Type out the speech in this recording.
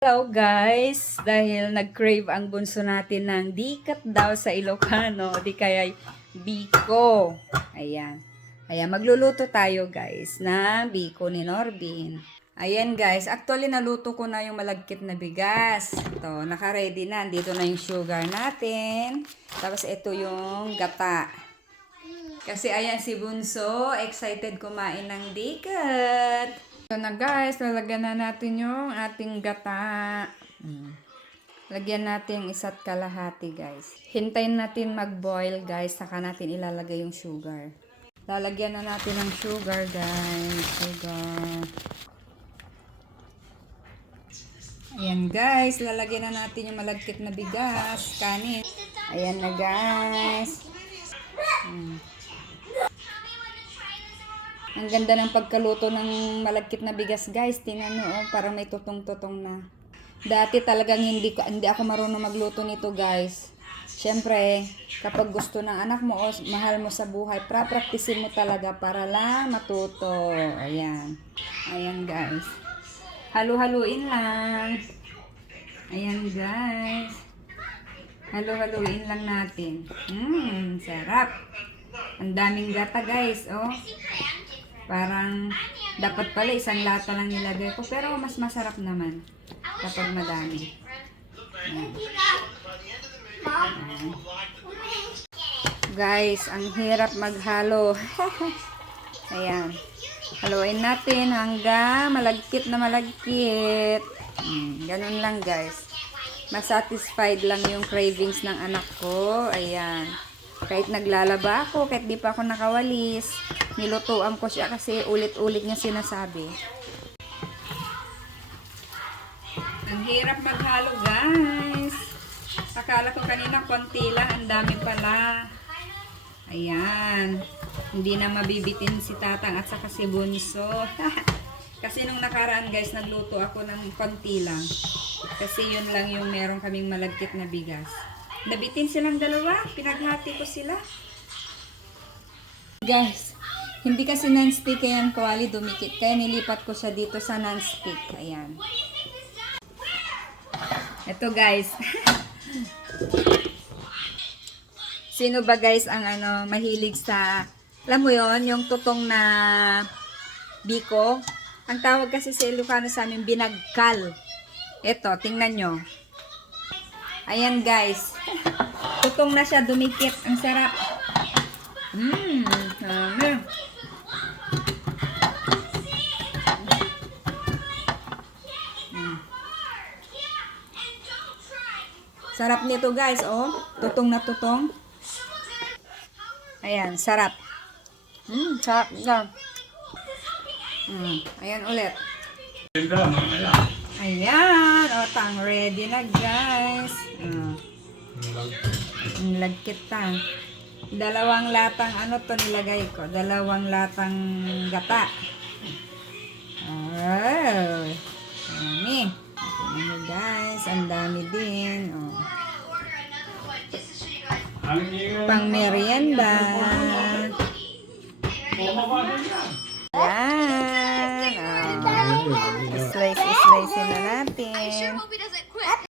Hello guys, dahil nag-crave ang bunso natin ng dikat daw sa Ilocano, di kaya biko. Ayan. Ayan, magluluto tayo guys ng biko ni Norbin. Ayan guys, actually naluto ko na yung malagkit na bigas. Ito, naka-ready na. Dito na yung sugar natin. Tapos ito yung gata. Kasi ayan si bunso, excited kumain ng dikat. So na guys, lalagyan na natin yung ating gata. Lagyan natin isa't kalahati guys. Hintayin natin mag-boil guys, saka natin ilalagay yung sugar. Lalagyan na natin ng sugar guys. Sugar. Ayan guys, lalagyan na natin yung malagkit na bigas, kanin. Ayan na guys. Ang ganda ng pagkaluto ng malagkit na bigas guys. Tingnan nyo oh, parang may tutong-tutong na. Dati talagang hindi ako marunong magluto nito guys. Siyempre, kapag gusto ng anak mo o mahal mo sa buhay, praktisin mo talaga para lang matuto. Ayan. Ayan guys. Halu-haluin lang. Ayan guys. Halu-haluin lang natin. Sarap. Ang daming gata guys, oh. Parang dapat pala isang lata lang nilagay ko, pero mas masarap naman kapag madami. Ayan. Ayan. Guys, ang hirap maghalo. Ayan. Haluin natin hanggang malagkit na malagkit. Ganun lang guys. Masatisfied lang yung cravings ng anak ko. Ayan. Kahit naglalaba ako, kahit di pa ako nakawalis, nilutuan ko siya kasi ulit-ulit niya sinasabi. Ang hirap maghalo guys. Akala ko kanina konti lang, ang dami pala. Ayan. Hindi na mabibitin si Tatang at saka si Bunso. Kasi nung nakaraan guys, nagluto ako ng konti lang. Kasi yun lang yung meron kaming malagkit na bigas. Nabitin silang dalawa, pinaghati ko sila. Guys, hindi kasi non-stick yan kawali dumikit. Kaya nilipat ko siya dito sa non-stick. Ayan. Ito guys. Sino ba guys ang mahilig sa, alam mo yon yung tutong na biko? Ang tawag kasi sa Ilocano sa amin, binagkal. Ito, tingnan nyo. Ayan guys. Tutong na siya, dumikit. Ang sarap. Sarap nito guys, oh. Tutong na tutong. Ayan, sarap. Sarap nga. Ayan ulit. Ayan, o tang ready na guys. Nilagkit ta. Dalawang latang to nilagay ko. Dalawang latang gata. Oh. Dami. Ayan guys, ang dami din. Oh. Pang merienda.